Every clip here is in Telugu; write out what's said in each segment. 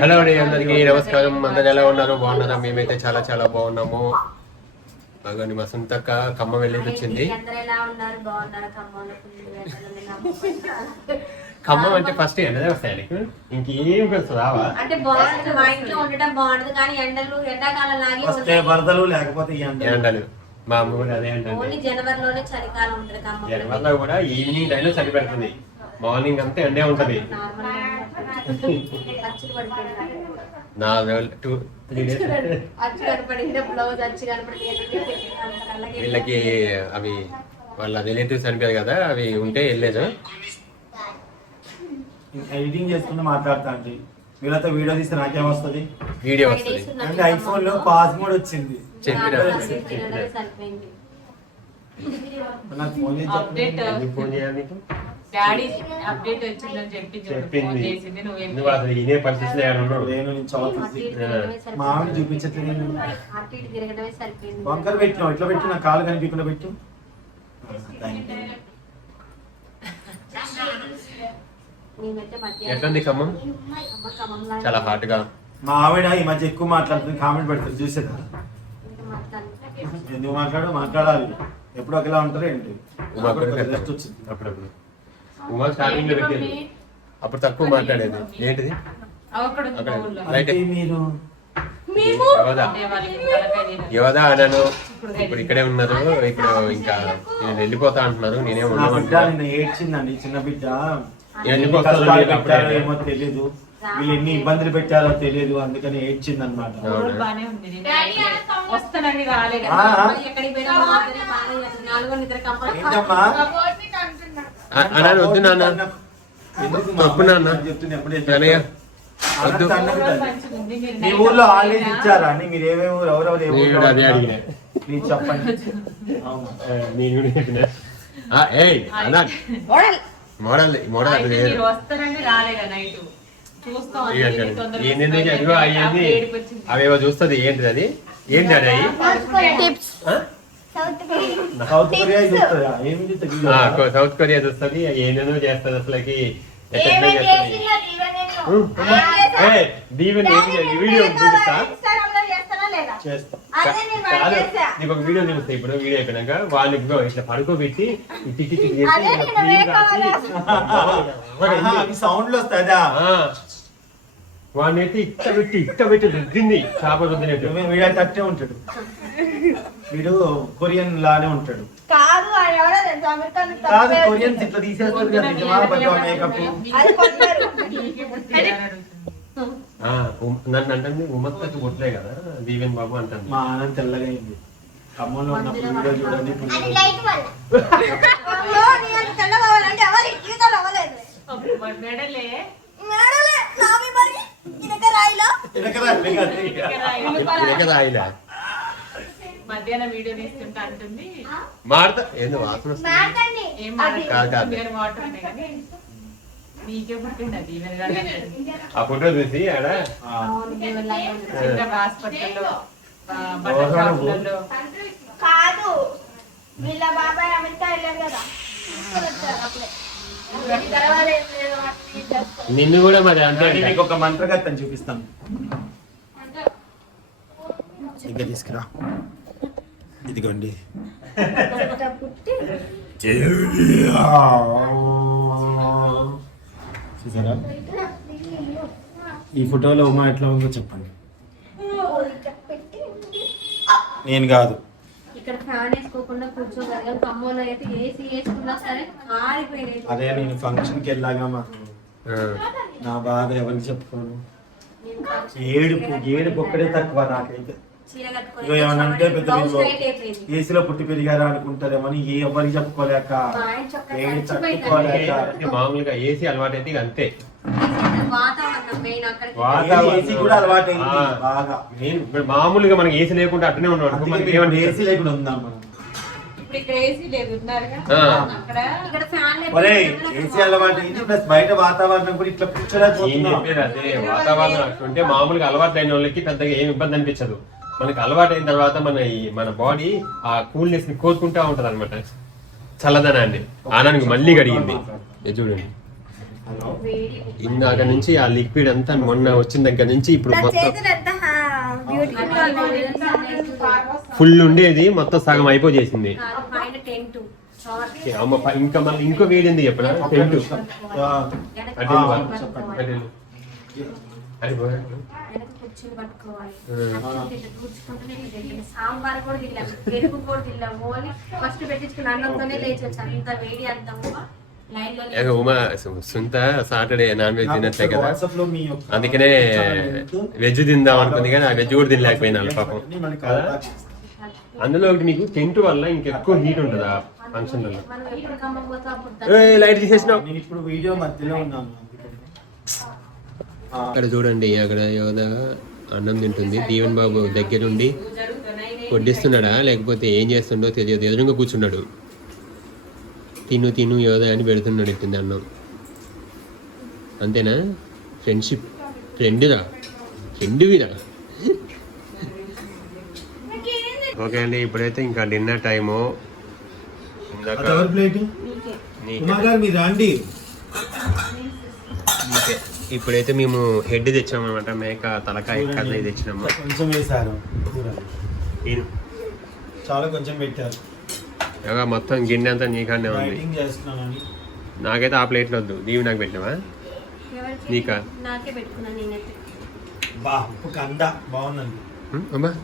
హలో అండి అందరికీ నమస్కారం. అందరు ఎలా ఉన్నారు? బాగున్నారా? మేమైతే చాలా చాలా బాగున్నాము. అగని మా సొంతక్క ఖమ్మం వెళ్ళేసి వచ్చింది. ఎండలు ఖమ్మం. అంటే ఫస్ట్ ఎండదే వస్తాయి నీకు? ఇంకేం తెలుసు రావా? అంటే బాగుంటుంది మా ఇంట్లో ఉండటం బాగుంటుంది కానీ ఎండలు ఎండాకాలం లాగే వస్తే వరదలు లేకపోతే ఎండలు. ఎండలు. మా అమ్మ కూడా అదే అంటుంది. ఓన్లీ జనవరిలోనే చలికాలం ఉంటుంది ఖమ్మం జనవరిలో కూడా ఈవినింగ్ టైంలో చలి పెడుతుంది. మార్నింగ్ అంతా ఎండే ఉంటది. వీళ్ళకి అవి వాళ్ళ రిలేటివ్స్ అనిపారు కదా అవి ఉంటే వెళ్ళలేదు. ఎడిటింగ్ చేసుకుంటూ మాట్లాడతా అండి. వీళ్ళతో వీడియో తీస్తే నాకేం వస్తుంది? వీడియో వస్తుంది. అంటే ఐఫోన్లో పాస్ మోడ్ వచ్చింది. చెప్పిన నాకు ఫోన్ చేసి ఫోన్ చేయాలి డాడీ అప్డేట్ వచ్చిందని చెప్పి చూడు, ఫోన్ చెప్పింది చేసింది నువ్వు నువ్వు అసలు ఇదే పరిస్థితిలో ఏడ ఉన్నావు నేను నేను అటు చదువుతుంది ఇటు తిరగడమే మా ఆవిడ సరిపోయింది. చూపించట్లేదు. వంకర పెట్టినావు ఇట్లా పెట్టి నా కాలు కనిపించకుండా పెట్టు. ఎట్లుంది ఖమ్మం? చాలా హాట్గా మా ఆవిడ ఈ మధ్య ఎక్కువ మాట్లాడుతుంది కామెంట్ పెడుతుంది చూసేదా? ఎందుకు మాట్లాడు? మాట్లాడాలి. ఎప్పుడు ఒకేలా ఉంటారు ఏంటి? అప్పుడప్పుడు. ఉమా స్టార్టింగ్లో పెట్టేది. అప్పుడు తక్కువ మాట్లాడేది. ఏంటిది? అక్కడ. రైట్ మీరు అనను ఇప్పుడు ఇక్కడే ఉన్నారు. ఇప్పుడు ఇంకా నేను వెళ్ళిపోతా అంటున్నారు. నేనే ఏడ్చిందండి. చిన్న బిడ్డ. ఏమో తెలియదు వీళ్ళు ఎన్ని ఇబ్బందులు పెట్టారో తెలియదు అందుకని ఏడ్చింది అనమాట ఏంటమ్మా? అన్నాను వద్దు నాన్న. తప్పు నాన్న. వద్దు. మీరు మీ ఊర్లో ఇచ్చారా అని మీరు ఏమేమి ఊరు ఎవరెవరు ఏ నేను అదే అడిగిన. ప్లీజ్ చెప్పండి. నేను కూడా చెప్పిన. ఆ, ఏయ్ అన్నా మోడల్. మోడల్ అది అయితే వేరు మీరు వస్తారని రాలేదా నైట్. చూస్తాం ఇక అని అంటాడు. తొందరగా ఏంది ఏంది అదిగో అయ్యింది? ఏడుపు వచ్చింది. అవేవో చూస్తుంది ఏంటిది అది? ఏంటి అది? అయ్యి ఆ? సౌత్ కొరియా చూస్తుందా ఏమి చూస్తుంది ఆ, కో- సౌత్ కొరియా చూస్తుంది ఏందేదో చేస్తుంది అసలుకి దీవెన్ ఏం చేయాలి? వీడియో చూపిస్తా చేస్తా కాదు నీకు ఒక వీడియో చూపిస్తా ఇప్పుడు వీడియో అయిపోయినాక వాళ్ళని ఇదిగో ఇట్లా పడుకోబెట్టి టికి టికి చేసి అదే ఇలా నేను క్రీమ్ వేరే రాసి, ఆహా, అవి సౌండ్లు వస్తాయా ఆ, వాడిని అయితే ఇట్ట పెట్టి ఇట్ట పెట్టి రుద్దింది. చేప రుద్దినట్టు. అట్టే ఉంటాడు. వీడు కొరియన్ లానే ఉంటాడు. కాదు ఆయన ఎవరో తెలుసా? అమెరికా నుంచి కాదు తప్పే కొరియన్స్ వచ్చింది. ఇట్లా తీసేస్తారు కదా నిజమా మేకప్ నన్ను అంటుంది ఉమ్మత్తకి పుట్టలే కదా దీవెన్ బాబు అంటుంది. మా ఆనంద్ తెల్లగా అయింది. ఖమ్మంలో ఉన్నప్పుడు వీడియో చూడండి తెల్లగా అవ్వాలంటే ఎవరు ఈ జీవితంలో అవ్వలేదు. అప్పుడు మరి మెడలే మేడలే, నావి మరి ఇనక రాయిలో. మధ్యాహ్నం వీడియో తీస్తుంటే అంటుంది. మాడతా? ఏంది వాసన వస్తుంది? మాకండి. ఏం. మాట్లాడుతుంది వాటర్ ఉన్నాయి కానీ. నీకే పుట్టింది? అది. ఆ ఫోటో చూసి ఆడ? హాస్పిటల్లో కాదు. వీళ్ళ బాబాయ్ అమెరికా వెళ్ళారు కదా. నిన్ను కూడా మరి నేను నీకు ఒక మంత్రగత్తని చూపిస్తాను ఇంకా తీసుకురా. ఇదిగోండి. పుట్టి చూసారా? ఈ ఫోటోలో ఉమా ఎట్లా ఉందో చెప్పండి. నేను కాదు. ఇక్కడ ఫ్యాన్ వేసుకోకుండా కూర్చోగలిగాం ఖమ్మంలో అయితే ఏసీ వేసుకున్నా సరే ఆరిపోయినాయి. అదే నేను ఫంక్షన్కి వెళ్ళాగా మా ఆ, నా బాధ ఎవరికి చెప్పుకోను ఏడుపు ఏడుపు ఒక్కడే తక్కువ నాకైతే ఏమన్నా అంటే పెద్ద. ఏసీలో పుట్టి పెరిగారా అనుకుంటారేమని ఏ ఎవరికి చెప్పుకోలేక ఏడు. తట్టుకోలేక మామూలుగా ఏసీ అలవాటు అయితే ఇక అంతే వాతావరణం మెయిన్ అక్కడికి వాతావరణం. ఏసీ కూడా అలవాటైంది ఆ. బాగా నేను ఇప్పుడు మామూలుగా మనకి ఏసీ లేకుండా అట్టనే ఉన్నాడు ఏసీ లేకుండా ఉందాం మనం ఏసీ లేదు ఉన్నారుగా? ఆ. అక్కడ ఇక్కడ ఫ్యాన్ ఒరే ఏసీ అలవాటు అయింది ప్లస్ బయట వాతావరణం కూడా ఇట్లా చెప్పేది అదే వాతావరణం అట్లుంటే మామూలుగా అలవాటు అయిన వాళ్ళకి పెద్దగా ఏం ఇబ్బంది అనిపించదు. మనకి అలవాటు అయిన తర్వాత మన ఈ మన బాడీ ఆ కూల్నెస్ని కోరుకుంటా ఉంటది అనమాట చల్లదనాన్ని. ఆనానికి మళ్ళీ కడిగింది. ఇది చూడండి. ఇందాక నుంచి ఆ లిక్విడ్ అంతా మొన్న వచ్చిన దగ్గర నుంచి ఇప్పుడు మొత్తం చేతులు ఎంత బ్యూటిఫుల్గా ఉన్నాయి ఫుల్ ఉండేది మొత్తం సగం ప- ఇంకా మళ్ళీ ఇంకో వేడింది చెప్పనా? టెంట్. తిరిగి సాంబార్ కూడా తిన్నాం పెరుగు కూడా తిన్నాం ఓన్లీ ఫస్ట్ పెట్టించుకున్న అన్నంతోనే లేచి వచ్చి అంత వేడి అంత లైన్లో ఏగ ఉమా సుంత సాటర్డే నాన్ వెజ్ తినట్లే కదా. వాట్సాప్లో మీ యొక్క అందుకనే వెజ్ తిందాం అనుకుంది కానీ ఆ వెజ్ కూడా తినలేకపోయినా పాపం? అందులో ఒకటి నీకు టెంట్ వల్ల ఇంకెక్కువ హీట్ ఉంటుంది ఆ ఫంక్షన్ వల్ల మనం ఎప్పుడు కమ్మం పోతే అప్పుడు ఏయ్, లైట్ తీసేసినావు. నేను ఇప్పుడు వీడియో మధ్యలో ఉన్నాను అక్కడ చూడండి అక్కడ యోధ అన్నం తింటుంది. దీవెన్ బాబు దగ్గరుండి వడ్డిస్తున్నాడా? లేకపోతే ఏం చేస్తుండో తెలియదు. ఎదురుగా కూర్చున్నాడు. తిను తిను యోధ అని పెడుతున్నాడు ఇట్టింది అన్నం. అంతేనా? ఫ్రెండ్షిప్. ఫ్రెండ్రా ఫ్రెండ్విరా ఓకే అండి ఇప్పుడైతే ఇంకా డిన్నర్ టైము. ప్లేట్? మీరు రండి. ఇప్పుడైతే మేము హెడ్ తెచ్చామన్నమాట మేక తలకాయ కర్రీ తెచ్చినాము. కొంచెం. నేను చాలా కొంచెం పెట్టారు. ఇక మొత్తం గిన్నె అంతా నీకానే ఉంది. నాకైతే ఆ ప్లేట్లో వద్దు దీవి నాకు పెట్టినావా? నీకా? నాకే పెట్టుకున్నాను నేనైతే. బా ఉప్పు కంద. బాగుందండి. అమ్మా?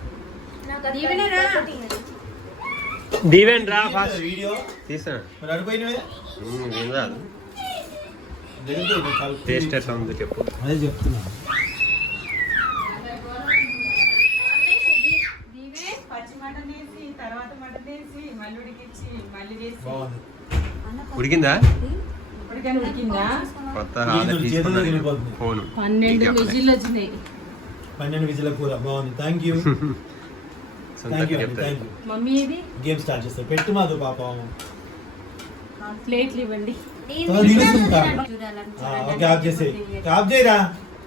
దీవెన్ రా. ఫాస్ట్. వీడియో తీసా మరి అడిపోయినవే ఏం రాదు టేస్ట్ ఎట్లా ఉందో చెప్పు. అదే చెప్తున్నా. ఉడికిందా? కొత్త పన్నెండు విజిల్లు వచ్చినాయి. పన్నెండు విజిల కూర. బాగుంది. Thank you thank you thank you mummy ఇది? గేమ్ స్టార్ట్ చేస్తారు పెట్టు మాదు పాపం. ప్లేట్లు ఇవ్వండి. ఓకే ఆఫ్ చేసి ఆఫ్ చేయరా.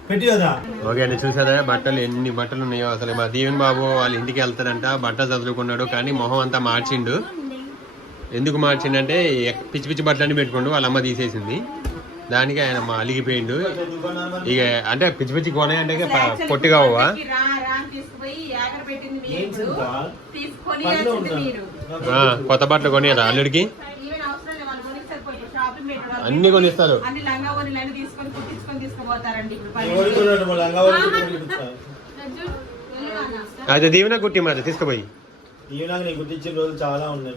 పెట్టి కదా. ఓకే అండి చూసారా? బట్టలు ఎన్ని బట్టలు ఉన్నాయో అసలు. మా దీవెన్ బాబు వాళ్ళ ఇంటికి వెళ్తాడంట బట్టలు చదువుకున్నాడు కానీ మొహం అంతా మార్చిండు. ఎందుకు మార్చిండంటే ఎక్- పిచ్చి పిచ్చి బట్టలు అన్ని పెట్టుకోండు వాళ్ళ అమ్మ తీసేసింది. దానికి ఆయన మా అలిగిపోయిండు. ఇక అంటే పిచ్చి పిచ్చి కొనే అంటే పొట్టిగా కొత్త బట్టలు కొనియరా అల్లుడికి? ఈవెన్ అవసరం లేదు వాళ్ళు కొనిస్తారు పోయి షాపింగ్ పెట్టడం అన్ని కొనిస్తారు. అయితే దీవెన కుట్టి మరి తీసుకుపోయి. టీవీ నాకు నేను గుర్తించిన రోజులు చాలా ఉన్నాయి.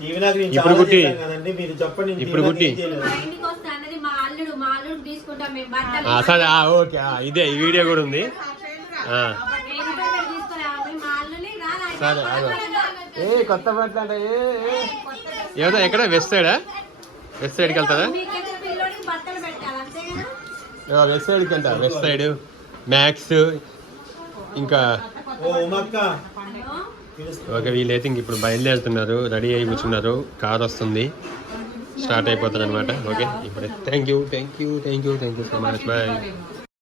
టీవీ నాకు నేను ఇప్పుడు చాలా కుట్టి. చేశాను కదండి మీరు చెప్పండి ఇప్పుడు ఆ, సరే ఆ, ఓకే ఆ, ఇదే ఈ వీడియో కూడా ఉంది. సరే అదో. ఏ కొత్త బట్టలు అంటే. ఏదో ఎక్కడ? వెస్ట్ సైడా వెస్ట్ సైడ్కి కదా వెస్ట్ సైడ్కి వెళ్తా వెస్ట్ సైడ్ మ్యాక్స్ ఇంకా ఓకే వీళ్ళైతే ఇంక ఇప్పుడు బయలుదేరుతున్నారు. రెడీ అయి కూర్చున్నారు. కార్ వస్తుంది. స్టార్ట్ అయిపోతుంది అనమాట ఓకే ఇప్పుడు. Thank you thank you thank you thank you so much bye